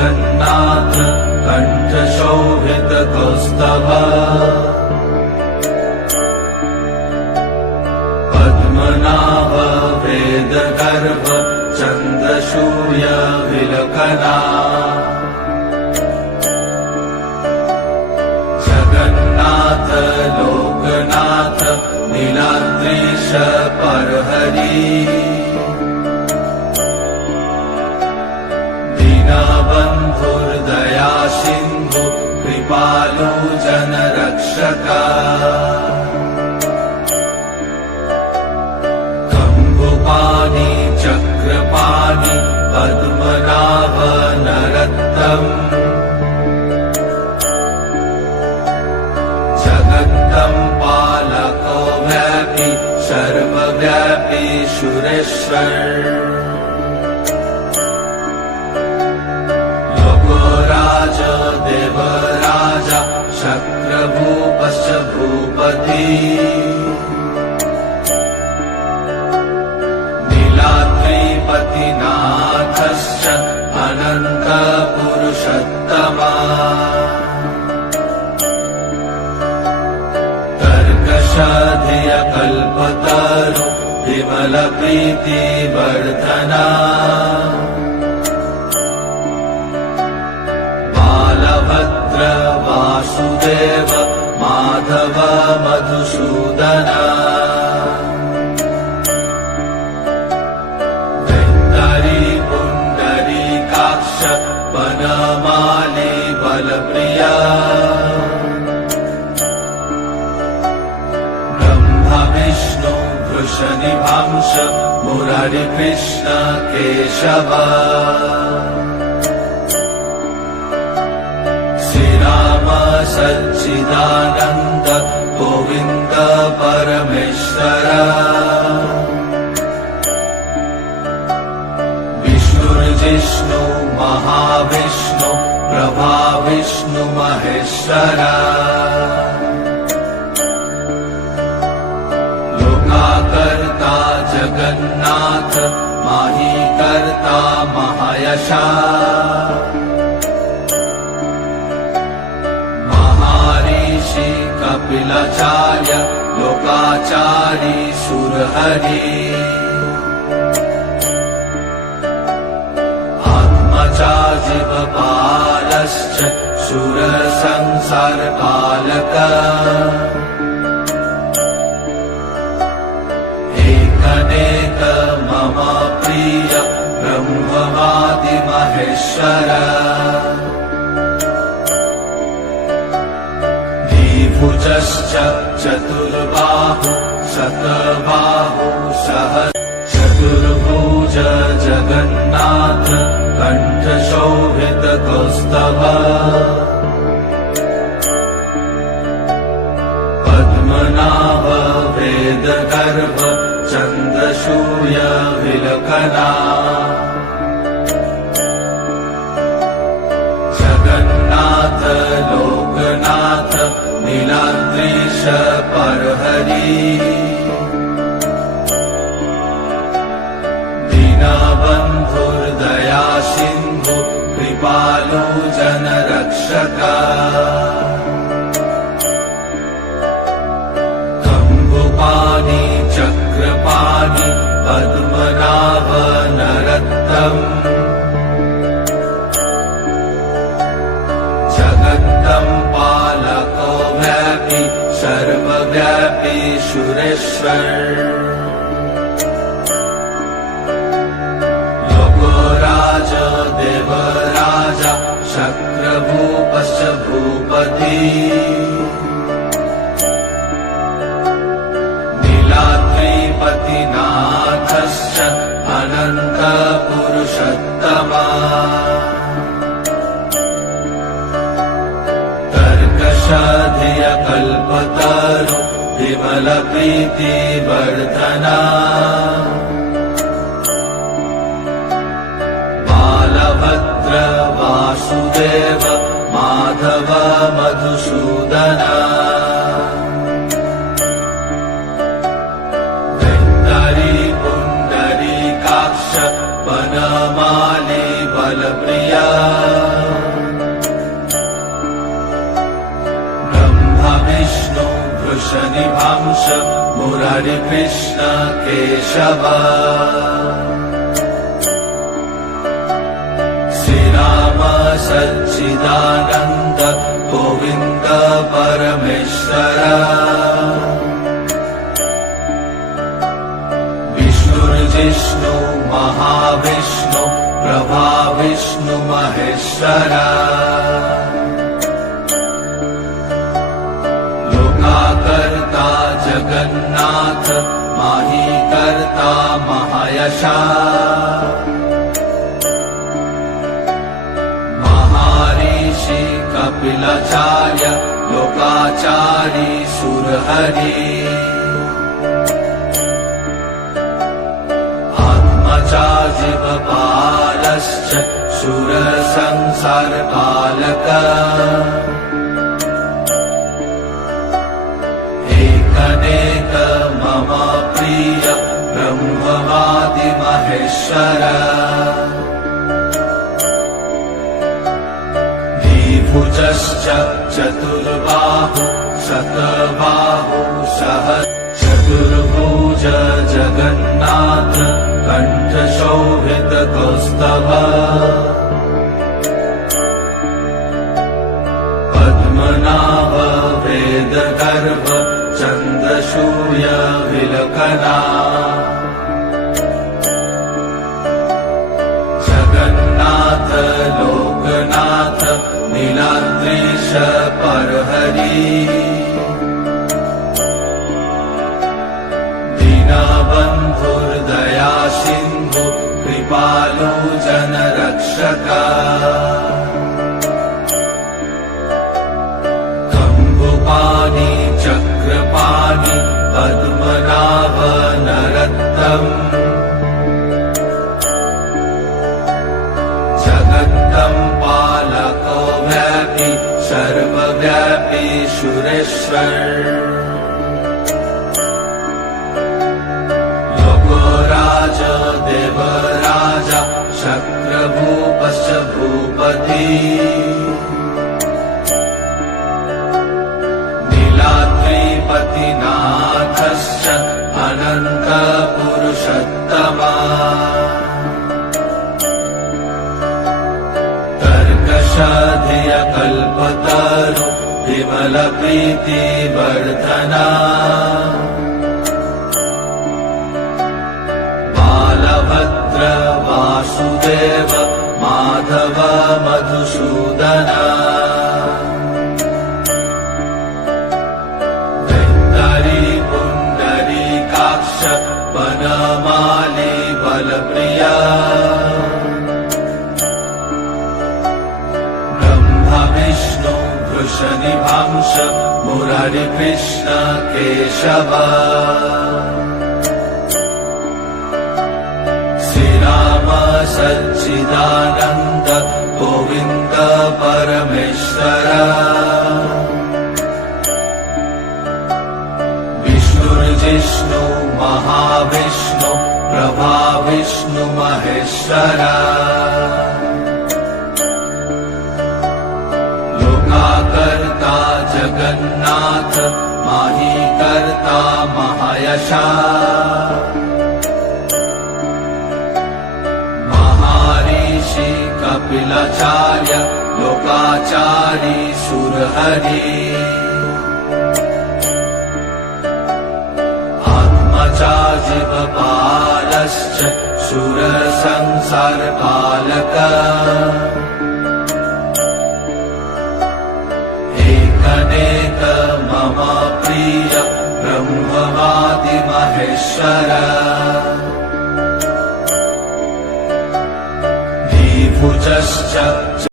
जगन्नाथ कण्ठशोभितकौस्तभ पद्मनाभ वेदगर्भ चन्द्रसूर्य विलखना जगन्नाथ लोकनाथ नीलाद्रीश परहरि दीनबन्धुर्दया सिन्धु कृपालु जनरक्षक कम्बुपाणि चक्रपाणि पद्मनाभ नरोत्तम जगत्तं पालको व्यापी सर्वव्यापी सुरेश्वर लोकोराज देवराजा शक्रभूपश्च भूपति नीलाद्रिपतिनाथश्च अनन्त पुरुषोत्तमा तर्कशाधिय कल्पतरु विमल प्रीति वर्धना बालभद्र वासुदेव माधव मधुसूदना वैतरी पुण्डरीकाक्ष वनमाली बलप्रिया विष्णु वृषनिभांश मुरारी कृष्ण केशव श्रीराम सच्चिदानन्द गोविन्द परमेश्वर विष्णुर्जिष्णु महाविष्णु प्रभा विष्णु महेश्वर कर्ता जगन्नाथ माही कर्ता महायशा महर्षि कपिलाचार्य लोकाचारी सुरहरि आत्मजा जीवपालश्च सुरसंसारपालक अनेक मम प्रिय ब्रह्मवादि महेश्वर द्विभुजश्च चतुर्बाहु शतबाहु चतुर्भुज जगन्नाथ कण्ठशोभितकौस्तभ पद्मनाभ वेदगर्भ चन्द्रसूर्य विलखना जगन्नाथ लोकनाथ नीलाद्रीश परहरि दीनबन्धुर्दया सिन्धु कृपालु जनरक्षक कम्बुपाणि चक्रपाणि पद्मनाभ नरोत्तम जगत्तं पालको व्यापी सर्वव्यापी सुरेश्वर लोकोराज देवराजा शक्रभूपश्च भूपति पतिनाथश्च अनन्त पुरुषोत्तमा तर्कशाधिय कल्पतरु विमल प्रीति वर्धना बालभद्र वासुदेव माधव मधुसूदना वैतरी पुण्डरीकाक्ष वनमाली बलप्रिया ब्रह्मा विष्णु वृषनिभांश मुरारी कृष्ण केशव श्रीराम सच्चिदानन्द गोविन्द परमेश्वर विष्णुर्जिष्णु महाविष्णु प्रभा विष्णु महेश्वर लोकाकर्ता जगन्नाथ माही कर्ता महायशा महर्षि कपिलाचार्य लोकाचारी सुरहरि आत्मजा जीवपालश्च सुरसंसारपालक एकनेक मम प्रिय ब्रह्मवादि महेश्वर द्विभुजश्च चतुर्बाहु शतबाहु चतुर्भुज जगन्नाथ कंठशोभित कौस्तभ पद्मनाभ वेदगर्भ चन्द्रसूर्य विलकना जगन्नाथ लोकनाथ नीलाद्रीश परहरि दीनबन्धुर्दया सिन्धु कृपालु जनरक्षक कम्बुपाणि चक्रपाणि पद्मनाभ नरत्तम् जगत्तं पालको व्यापी सर्वव्यापी सुरेश्वर लोकोराज देवराज शक्रभूपश्च भूपति नीलाद्रिपतिनाथश्च अनन्त पुरुषोत्तमा तर्कशधिय कल्पतरु विमल प्रीति वर्धना बालभद्र वासुदेव माधव मधुसूदना वृन्दरी पुण्डरीकाक्ष वनमाली बलप्रिया ब्रह्मा विष्णु वृषनिभांश मुरारी कृष्ण केशव श्रीराम सच्चिदानन्द गोविन्द परमेश्वर विष्णुर्जिष्णु महाविष्णु प्रभा विष्णु महेश्वर लोकाकर्ता जगन्नाथ माही कर्ता महायशा महर्षि कपिलाचार्य लोकाचारी सुरहरि आत्मजा जीवपालश्च सुरसंसारपालक एकनेक मम प्रिय ब्रह्मवादि महेश्वर द्विभुजश्च